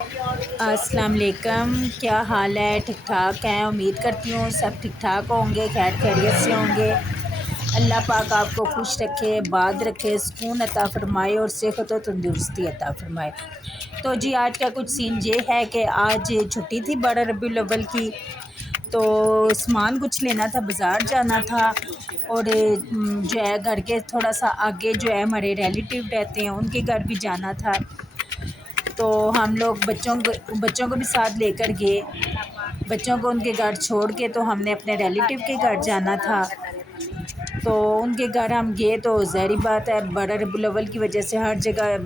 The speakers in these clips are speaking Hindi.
अस्सलाम वालेकुम। क्या हाल है? ठीक ठाक हैं? उम्मीद करती हूँ सब ठीक ठाक होंगे, खैर खैरियत से होंगे। अल्लाह पाक आपको खुश रखे, बाद रखे, सुकून अता फ़रमाए और सेहत और तंदुरुस्ती अता फ़रमाए। तो जी आज का कुछ सीन ये है कि आज छुट्टी थी बड़ा रबीउल अव्वल की, तो सामान कुछ लेना था, बाज़ार जाना था और जो है घर के थोड़ा सा आगे जो है हमारे रिलेटिव रहते हैं, उनके घर भी जाना था। तो हम लोग बच्चों को भी साथ लेकर गए। बच्चों को उनके घर छोड़ के तो हमने अपने रिलेटिव के घर जाना था। तो उनके घर हम गए तो ज़ाहिर बात है बड़ा रबीउल अव्वल की वजह से हर जगह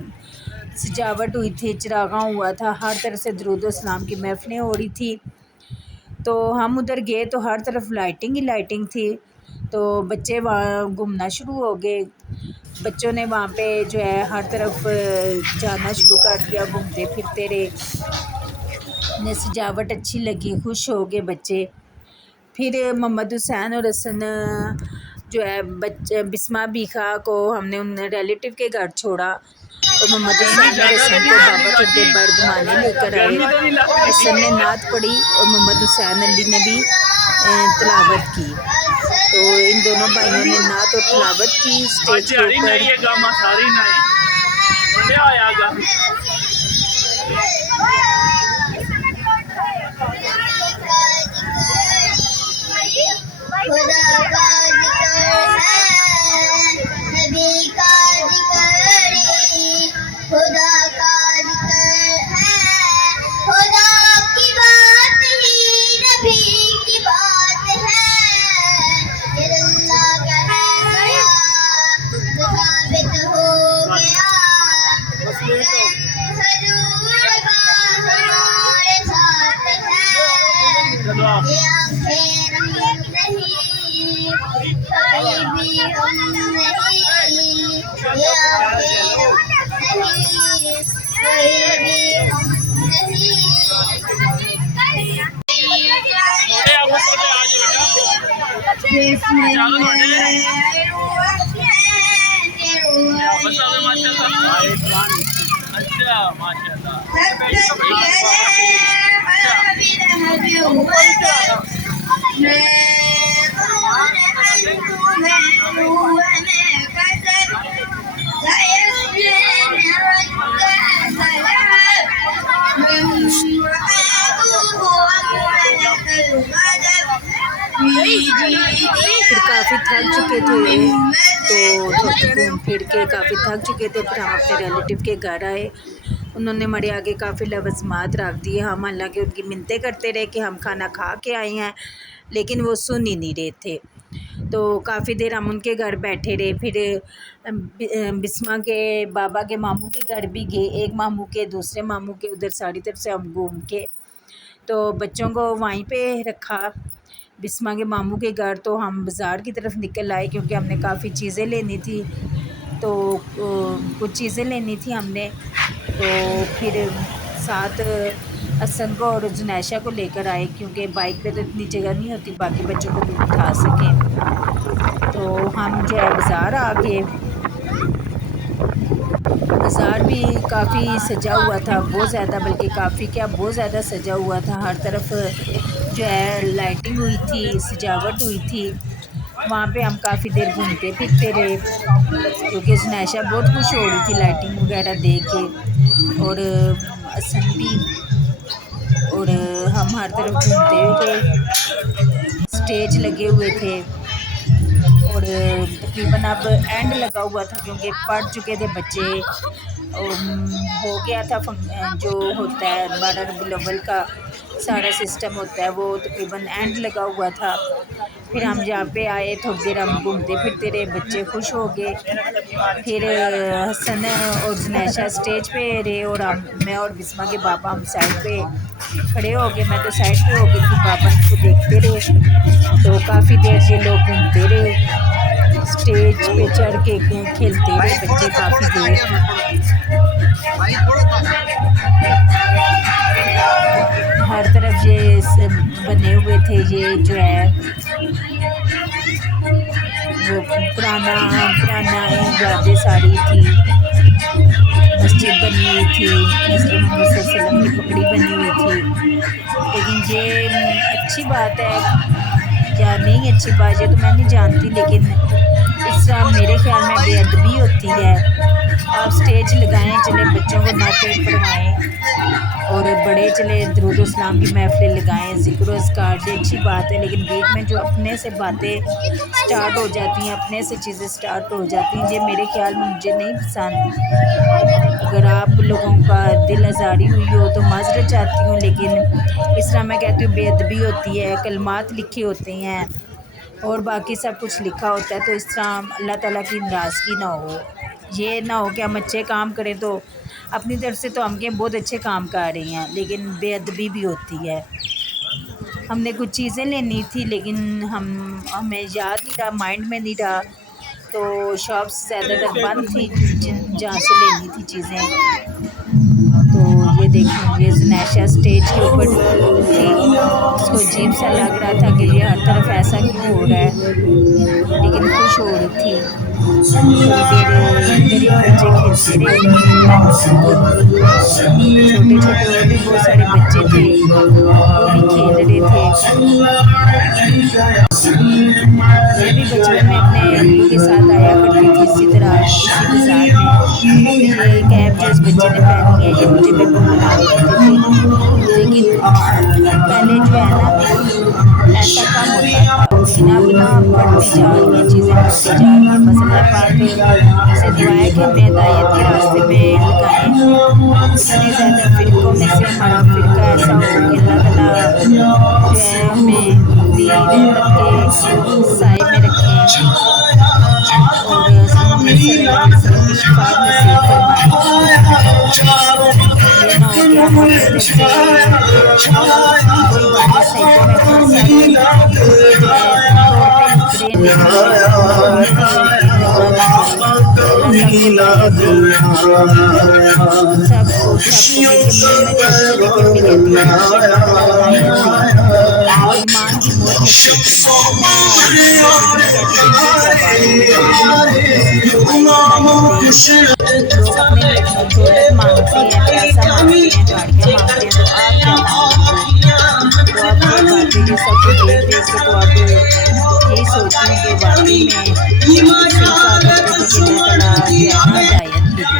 सजावट हुई थी, चिरागा हुआ था, हर तरफ से दुरूद व सलाम की महफ़िलें हो रही थी। तो हम उधर गए तो हर तरफ लाइटिंग ही लाइटिंग थी। तो बच्चे वहाँ घूमना शुरू हो गए। बच्चों ने वहाँ पे जो है हर तरफ जाना शुरू कर दिया, घूमते फिरते रहे। उन्हें सजावट अच्छी लगी, खुश हो गए बच्चे। फिर मोहम्मद हुसैन और हसन जो है बच्चे बिस्मा बीखा को हमने उन रिलेटिव के घर छोड़ा। तो मोहम्मद हुसैन और हसन को बाबा थोड़ी देर बाद घुमाने लेकर आए। हसन ने नात पढ़ी और मोहम्मद हुसैन अली ने भी तिलावत की। तो इन दोनों भाइयों ने नात और तिलावत की स्टेज के खुदा का जिक्र है, खुदा की बात ही नबी की बात है। ये अल्लाह का है गया तो साबित हो गया, हजूर का हमारे साथ है। ये आंखें नहीं कभी भी हम नहीं, ये आंखें फिर काफ़ी थक चुके थे, तो घूम फिर के काफ़ी थक चुके थे। फिर हम अपने रिलेटिव के घर आए। उन्होंने हमारे आगे काफ़ी लवज़मात रख दिए। हम हालांकि उनकी मिन्नतें करते रहे कि हम खाना खा के आए हैं, लेकिन वो सुन ही नहीं रहे थे। तो काफ़ी देर हम उनके घर बैठे रहे। फिर बिस्मा के बाबा के मामू के घर भी गए, एक मामू के दूसरे मामू के, उधर सारी तरफ से हम घूम के तो बच्चों को वहीं पे रखा बिस्मा के मामू के घर। तो हम बाज़ार की तरफ निकल आए क्योंकि हमने काफ़ी चीज़ें लेनी थी। तो कुछ चीज़ें लेनी थी हमने, तो फिर साथ हसन को और जुनैशा को लेकर आए क्योंकि बाइक पे तो इतनी जगह नहीं होती बाकी बच्चों को भी उठा सकें। तो हम जो है बाज़ार आ गए। बाज़ार भी काफ़ी सजा हुआ था, बहुत ज़्यादा, बल्कि काफ़ी क्या बहुत ज़्यादा सजा हुआ था। हर तरफ जो है लाइटिंग हुई थी, सजावट हुई थी। वहाँ पे हम काफ़ी देर घूमते फिरते रहे क्योंकि जुनैशा बहुत खुश हो रही थी लाइटिंग वगैरह देख के, और हसन भी। और हम हर तरफ घूमते हुए थे। स्टेज लगे हुए थे और तकरीबन अब एंड लगा हुआ था क्योंकि पढ़ चुके थे बच्चे। हो गया था जो होता है बड़ा रबीउल अव्वल का सारा सिस्टम होता है, वो तकरीबन एंड लगा हुआ था। फिर हम यहाँ पे आए, थोड़ी देर हम घूमते फिरते रहे, बच्चे खुश हो गए। फिर हसन और जुनैशा स्टेज पे रहे और मैं और बिस्मा के बाबा हम साइड पे खड़े हो गए। मैं तो साइड पे हो गई थी, बाबा इनको देखते रहे। तो काफ़ी देर ये लोग घूमते रहे, स्टेज पे चढ़ के खेलते रहे बच्चे काफ़ी देर। हर तरफ ये बने हुए थे, ये जो है वो पुराना पुराना इबादत साड़ी थी, मस्जिद बनी हुई थी, हज़रत मोहम्मद सल्लल्लाहु अलैहि वसल्लम की पगड़ी बनी हुई थी। लेकिन ये अच्छी बात है या नहीं अच्छी बात है तो मैं नहीं जानती, लेकिन इस तरह मेरे ख्याल में बेअदबी होती है। आप स्टेज लगाएं, चले बच्चों को नाते पढ़वाएं और बड़े चले दरूद व सलाम की महफ़िल लगाएं, ज़िक्र व अज़कार, ये अच्छी बात है। लेकिन बीच में जो अपने से बातें स्टार्ट हो जाती हैं, अपने से चीज़ें स्टार्ट हो जाती हैं, ये मेरे ख्याल में मुझे नहीं पसंद। अगर आप लोगों का दिल आज़ारी हुई हो तो माज़रत चाहती हूँ, लेकिन इस तरह मैं कहती हूँ बेअदबी होती है। कलमात लिखे होते हैं और बाकी सब कुछ लिखा होता है, तो इस तरह अल्लाह ताला की नाराज़गी ना हो। ये ना हो कि हम अच्छे काम करें तो अपनी तरफ से तो हम के बहुत अच्छे काम कर रही हैं, लेकिन बेअदबी भी होती है। हमने कुछ चीज़ें लेनी थी लेकिन हमें याद नहीं रहा, माइंड में नहीं रहा, तो शॉप्स ज़्यादातर बंद थी जहाँ से लेनी थी चीज़ें। तो ये देखें, ये ज़नैशा स्टेज के ऊपर थी, उसको अजीब सा लग रहा था कि ये हर तरफ ऐसा क्यों हो रहा है, लेकिन खुश हो रही थी। थोड़ी देर इधर ही बच्चे खेलते रहे, छोटे छोटे और भी बहुत सारे बच्चे थे, वो भी खेल रहे थे। मैं भी बचपन में अपने अब्बू के साथ आया करती थी इसी तरह इसी बाज़ार में। ये कैप जो इस बच्चे ने पहनी है ये मुझे भी पहना देते थे, लेकिन पहले जो है ना ऐसा कम होता था, लेकिन अब ना बढ़ती जा रही हैं, चीज़ें बढ़ती जा रही हैं। बस अल्लाह पाक से दुआ है कि हमें हिदायत के रास्ते में लगाएं। इतने ज़्यादा फ़िरक़ों में से हमारा फ़िरका ऐसा हो कि अल्लाह ताला जो है हमें अपनी रहमत के साए में रखें और मोहम्मद सल्लल्लाहु अलैहि वसल्लम की शफ़ाअत नसीब फरमाएं। ये ना हो कि हम अपनी तरफ से कोई बातें सईदों में फंसा के जो है तोड़ते निकले, लेकिन ये औरत ही होती है, करना भी पड़े। अल्लाह सबको सबको मिल के मिलना चाहिए, लेकिन मैं कहती हूँ और ईमान की मोहर नसीब फरमाए। लोग अपने दौलत मांगते हैं, पैसा मांगते हैं, गाड़ियाँ मांगते हैं, तो आप क्या मांगोगे? तो अब ये बातें ये सब कुछ देख देख के तो अब यही सोचती हूँ कि वाकई में सिरका करते थे कि अल्लाह ताला जो है ना हिदायत भी दे।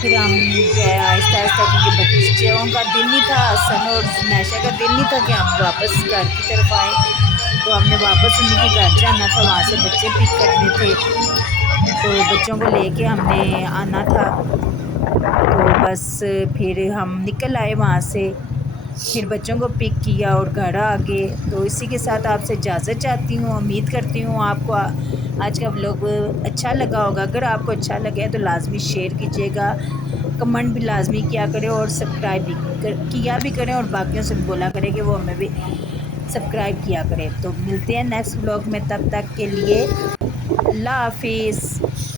फिर हम जो है आहिस्ता आहिस्ता, क्योंकि बच्चों का दिल नहीं था, हसन और नैशा का दिल नहीं था कि हम वापस घर की तरफ आए, तो हमने वापस उन्हीं के घर जाना था, वहाँ से बच्चे पिक करने थे, तो बच्चों को लेके हमने आना था। तो बस फिर हम निकल आए वहाँ से, फिर बच्चों को पिक किया और घर आ गए। तो इसी के साथ आपसे इजाज़त चाहती हूँ। उम्मीद करती हूँ आपको आज का व्लॉग अच्छा लगा होगा। अगर आपको अच्छा लगे तो लाजमी शेयर कीजिएगा, कमेंट भी लाजमी किया करें और सब्सक्राइब भी किया भी करें, और बाकियों से बोला करें कि वो हमें भी सब्सक्राइब किया करें। तो मिलते हैं नेक्स्ट व्लॉग में, तब तक के लिए अल्लाह हाफिज़।